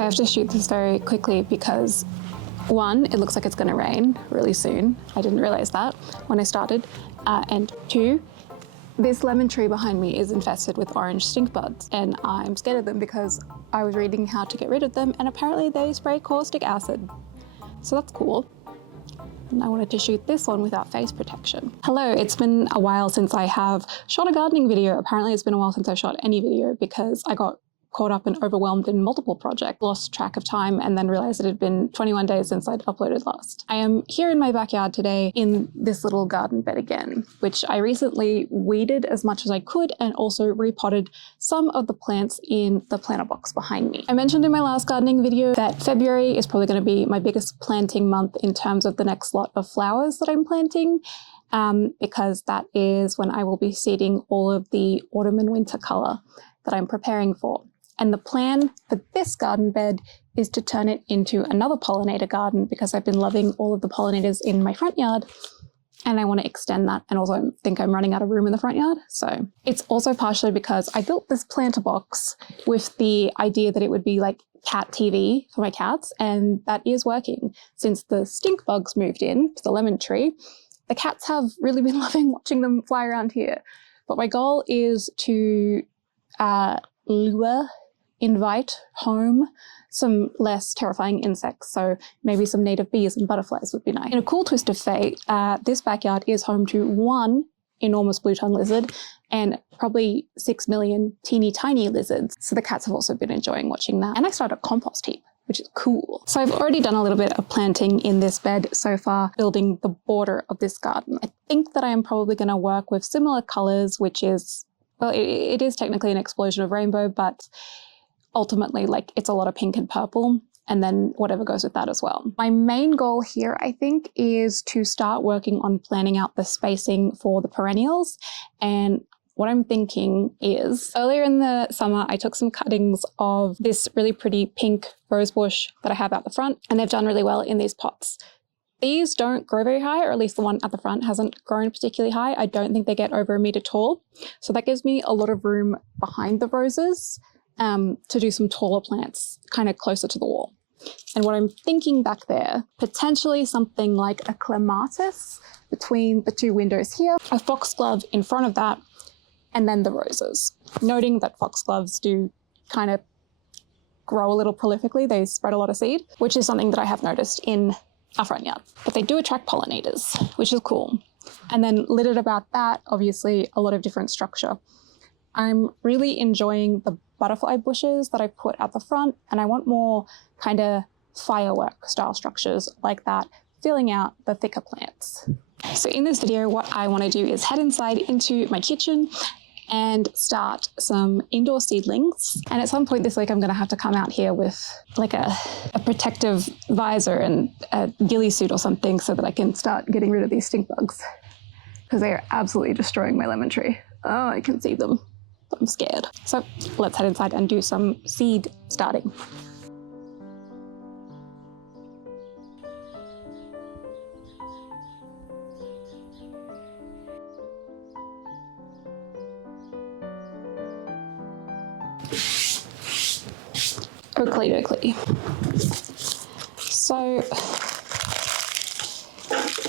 I have to shoot this very quickly because one, it looks like it's going to rain really soon. I didn't realize that when I started. And two, this lemon tree behind me is infested with orange stink bugs, and I'm scared of them because I was reading how to get rid of them, and apparently they spray caustic acid. So that's cool. And I wanted to shoot this one without face protection. Hello, it's been a while since I have shot a gardening video. Apparently it's been a while since I've shot any video because I got caught up and overwhelmed in multiple projects, lost track of time, and then realized it had been 21 days since I'd uploaded last. I am here in my backyard today in this little garden bed again, which I recently weeded as much as I could and also repotted some of the plants in the planter box behind me. I mentioned in my last gardening video that February is probably going to be my biggest planting month in terms of the next lot of flowers that I'm planting, because that is when I will be seeding all of the autumn and winter color that I'm preparing for. And the plan for this garden bed is to turn it into another pollinator garden because I've been loving all of the pollinators in my front yard and I want to extend that, and also I think I'm running out of room in the front yard. So it's also partially because I built this planter box with the idea that it would be like cat TV for my cats, and that is working. Since the stink bugs moved in to the lemon tree, the cats have really been loving watching them fly around here. But my goal is to invite home some less terrifying insects, so maybe some native bees and butterflies would be nice. In a cool twist of fate, this backyard is home to one enormous blue-tongue lizard and probably 6 million teeny tiny lizards, so the cats have also been enjoying watching that. And I started a compost heap, which is cool. So I've already done a little bit of planting in this bed so far, building the border of this garden. I think that I am probably going to work with similar colors, which is, well, it is technically an explosion of rainbow, but ultimately, like, it's a lot of pink and purple, and then whatever goes with that as well. My main goal here, I think, is to start working on planning out the spacing for the perennials. And what I'm thinking is, earlier in the summer, I took some cuttings of this really pretty pink rose bush that I have out the front, and they've done really well in these pots. These don't grow very high, or at least the one at the front hasn't grown particularly high. I don't think they get over 1 meter tall. So that gives me a lot of room behind the roses to do some taller plants kind of closer to the wall. And what I'm thinking back there, potentially something like a clematis between the two windows here, a foxglove in front of that, and then the roses. Noting that foxgloves do kind of grow a little prolifically, they spread a lot of seed, which is something that I have noticed in our front yard. But they do attract pollinators, which is cool. And then littered about that, obviously a lot of different structure. I'm really enjoying the butterfly bushes that I put at the front, and I want more kind of firework style structures like that, filling out the thicker plants. So in this video, what I want to do is head inside into my kitchen and start some indoor seedlings. And at some point this week, I'm going to have to come out here with like a protective visor and a ghillie suit or something so that I can start getting rid of these stink bugs, because they are absolutely destroying my lemon tree. Oh, I can see them. I'm scared. So let's head inside and do some seed starting. Oakley. So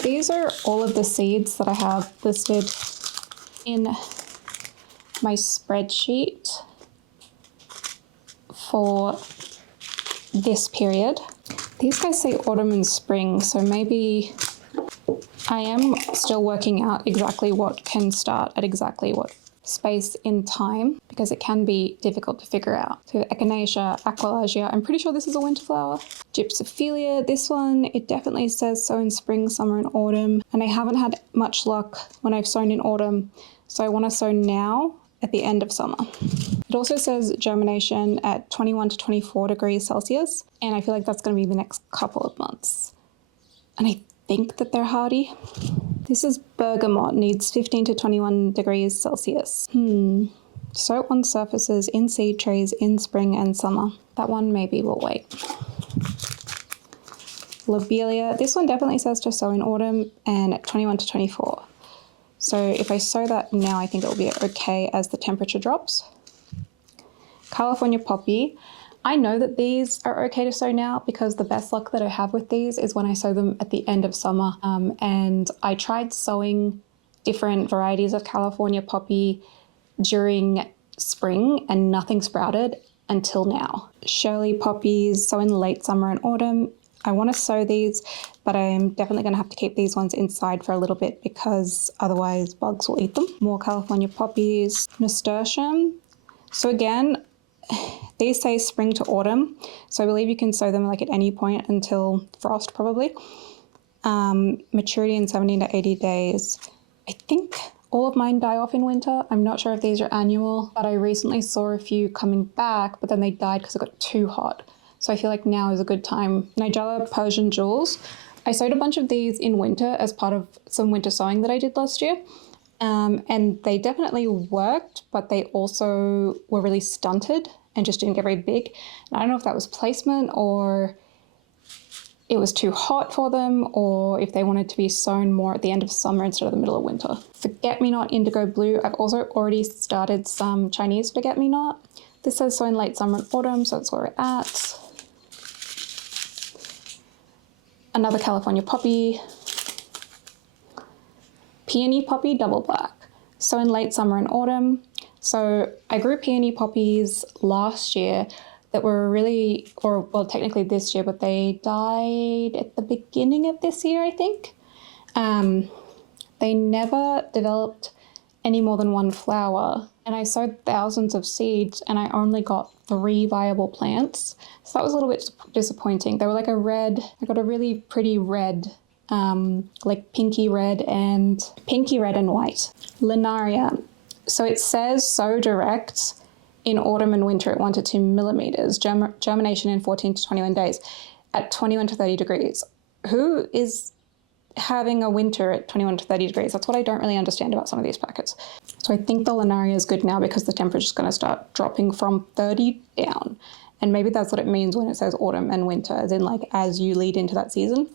these are all of the seeds that I have listed in my spreadsheet for this period. These guys say autumn and spring, so maybe I am still working out exactly what can start at exactly what space in time, because it can be difficult to figure out. So echinacea, aqualasia, I'm pretty sure this is a winter flower. Gypsophilia, this one, it definitely says sow in spring, summer and autumn, and I haven't had much luck when I've sown in autumn, so I want to sow now at the end of summer. It also says germination at 21 to 24 degrees Celsius, and I feel like that's going to be the next couple of months. And I think that they're hardy. This is bergamot, needs 15 to 21 degrees Celsius. Sow on surfaces in seed trays in spring and summer. That one maybe will wait. Lobelia, this one definitely says to sow in autumn and at 21 to 24. So if I sow that now, I think it'll be okay as the temperature drops. California poppy, I know that these are okay to sow now because the best luck that I have with these is when I sow them at the end of summer. And I tried sowing different varieties of California poppy during spring and nothing sprouted until now. Shirley poppies sow in late summer and autumn. I want to sow these, but I'm definitely going to have to keep these ones inside for a little bit because otherwise bugs will eat them. More California poppies, nasturtium. So again, these say spring to autumn, so I believe you can sow them like at any point until frost probably. Maturity in 70 to 80 days. I think all of mine die off in winter. I'm not sure if these are annual, but I recently saw a few coming back, but then they died because it got too hot. So I feel like now is a good time. Nigella Persian Jewels. I sowed a bunch of these in winter as part of some winter sowing that I did last year. And they definitely worked, but they also were really stunted and just didn't get very big. And I don't know if that was placement or it was too hot for them, or if they wanted to be sown more at the end of summer instead of the middle of winter. Forget-me-not indigo blue. I've also already started some Chinese forget-me-not. This says sow in late summer and autumn, so that's where we're at. Another California poppy. Peony poppy double black. So in late summer and autumn. So I grew peony poppies last year that were really, or well, technically this year, but they died at the beginning of this year, I think. They never developed any more than one flower, and I sowed thousands of seeds and I only got 3 viable plants. So that was a little bit disappointing. They were like a red, I got a really pretty red, like pinky red and white. Linaria. So it says sow direct in autumn and winter at 1 to 2 millimeters, germination in 14 to 21 days at 21 to 30 degrees. Who is having a winter at 21 to 30 degrees? That's what I don't really understand about some of these packets. So I think the Linaria is good now because the temperature is going to start dropping from 30 down. And maybe that's what it means when it says autumn and winter, as in like as you lead into that season.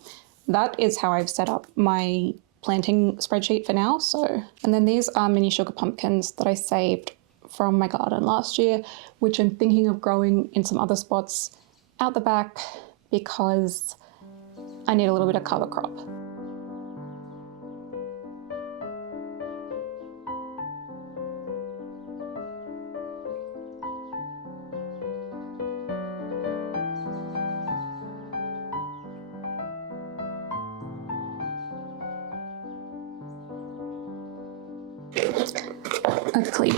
That is how I've set up my planting spreadsheet for now. So, and then these are mini sugar pumpkins that I saved from my garden last year, which I'm thinking of growing in some other spots out the back because I need a little bit of cover crop.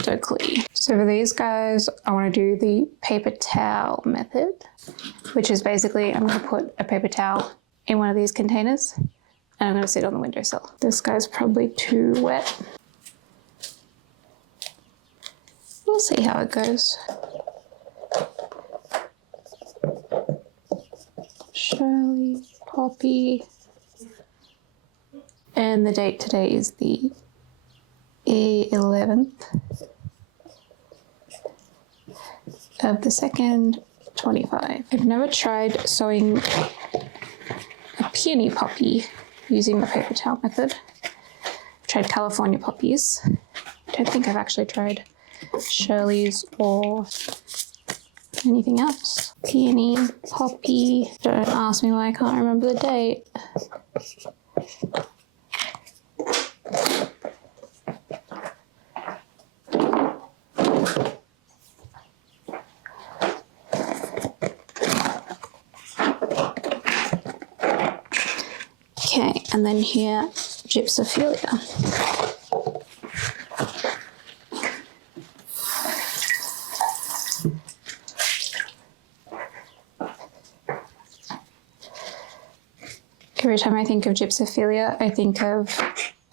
Oakley. So for these guys, I want to do the paper towel method, which is basically I'm going to put a paper towel in one of these containers and I'm going to sit on the windowsill. This guy's probably too wet. We'll see how it goes. Shirley, poppy. And the date today is the 11th of the 2nd, 25. I've never tried sowing a peony poppy using the paper towel method. I've tried California poppies. I don't think I've actually tried Shirley's or anything else. Peony, poppy. Don't ask me why I can't remember the date. Okay, and then here, gypsophilia. Every time I think of gypsophilia, I think of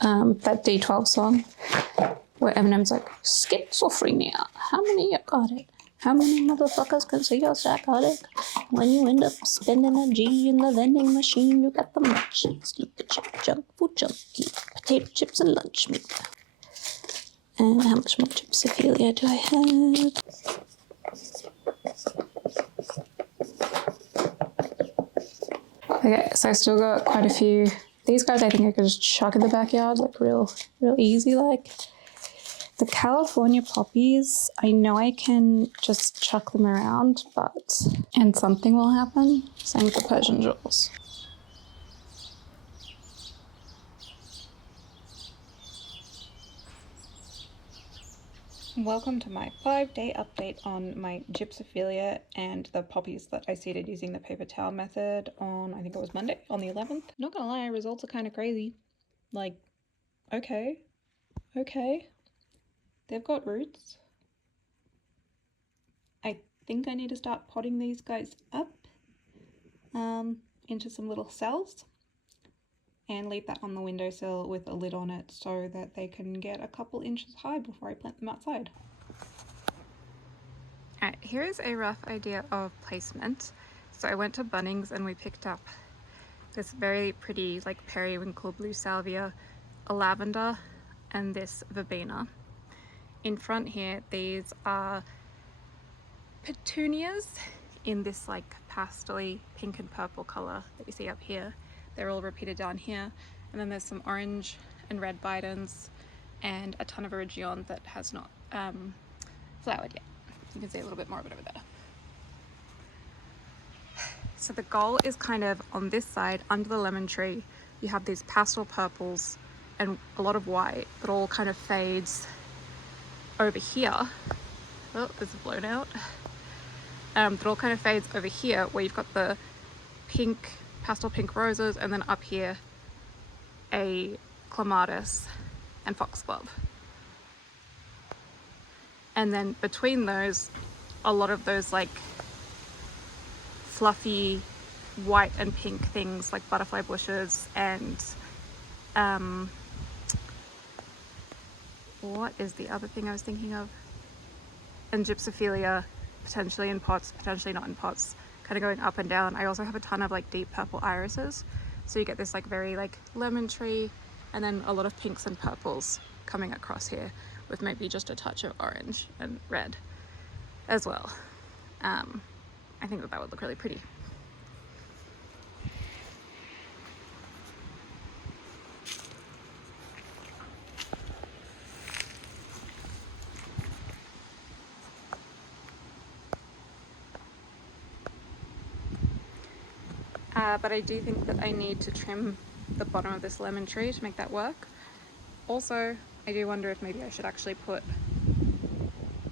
that D12 song where Eminem's like, schizophrenia, how many you got it? How many motherfuckers can see your psychotic? When you end up spending a G in the vending machine, you got the munchies. Look at you, junk food junkie, potato chips and lunch meat. And how much more gypsophilia do I have? Okay, so I still got quite a few. These guys I think I could just chuck in the backyard, like real easy like. The California poppies, I know I can just chuck them around, and something will happen. Same with the Persian jewels. Welcome to my 5-day update on my gypsophilia and the poppies that I seeded using the paper towel method on, I think it was Monday, on the 11th. Not gonna lie, results are kind of crazy. Like, okay, they've got roots. I think I need to start potting these guys up into some little cells and leave that on the windowsill with a lid on it so that they can get a couple inches high before I plant them outside. Alright, here is a rough idea of placement. So I went to Bunnings and we picked up this very pretty like periwinkle blue salvia, a lavender, and this verbena. In front here, these are petunias in this like pastel-y pink and purple color that you see up here. They're all repeated down here, and then there's some orange and red bidens and a ton of erigeon that has not flowered yet. You can see a little bit more of it over there. So the goal is kind of on this side under the lemon tree you have these pastel purples and a lot of white that all kind of fades over here. Oh, this is blown out. That all kind of fades over here where you've got the pink, pastel pink roses, and then up here a clematis and foxglove. And then between those, a lot of those like fluffy white and pink things like butterfly bushes and what is the other thing I was thinking of? And gypsophilia, potentially in pots, potentially not in pots, kind of going up and down. I also have a ton of like deep purple irises, so you get this like very like lemon tree, and then a lot of pinks and purples coming across here with maybe just a touch of orange and red as well. I think that would look really pretty. But I do think that I need to trim the bottom of this lemon tree to make that work. Also, I do wonder if maybe I should actually put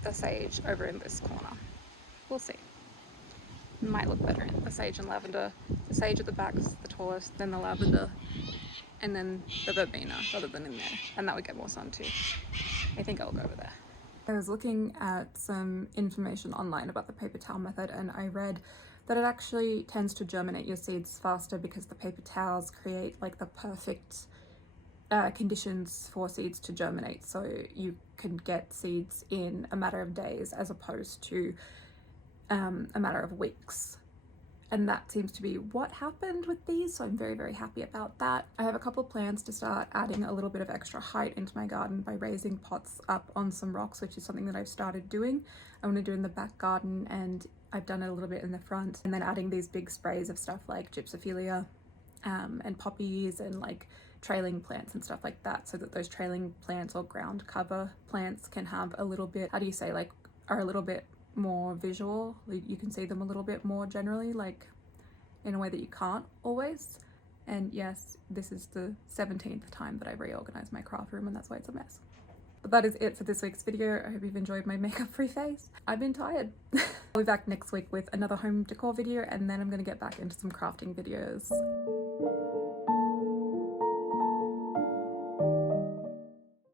the sage over in this corner. We'll see. It might look better in the sage and lavender. The sage at the back is the tallest, then the lavender, and then the verbena rather than in there. And that would get more sun too. I think I'll go over there. I was looking at some information online about the paper towel method, and I read that it actually tends to germinate your seeds faster because the paper towels create like the perfect conditions for seeds to germinate, so you can get seeds in a matter of days as opposed to a matter of weeks. And that seems to be what happened with these, so I'm very, very happy about that. I have a couple of plans to start adding a little bit of extra height into my garden by raising pots up on some rocks, which is something that I've started doing. I want to do in the back garden, and I've done it a little bit in the front, and then adding these big sprays of stuff like gypsophilia and poppies and like trailing plants and stuff like that, so that those trailing plants or ground cover plants can have a little bit, how do you say, like are a little bit more visual. You can see them a little bit more generally, like in a way that you can't always. And yes, this is the 17th time that I've reorganized my craft room, and that's why it's a mess. But that is it for this week's video. I hope you've enjoyed my makeup free face. I've been tired. I'll be back next week with another home decor video, and then I'm going to get back into some crafting videos.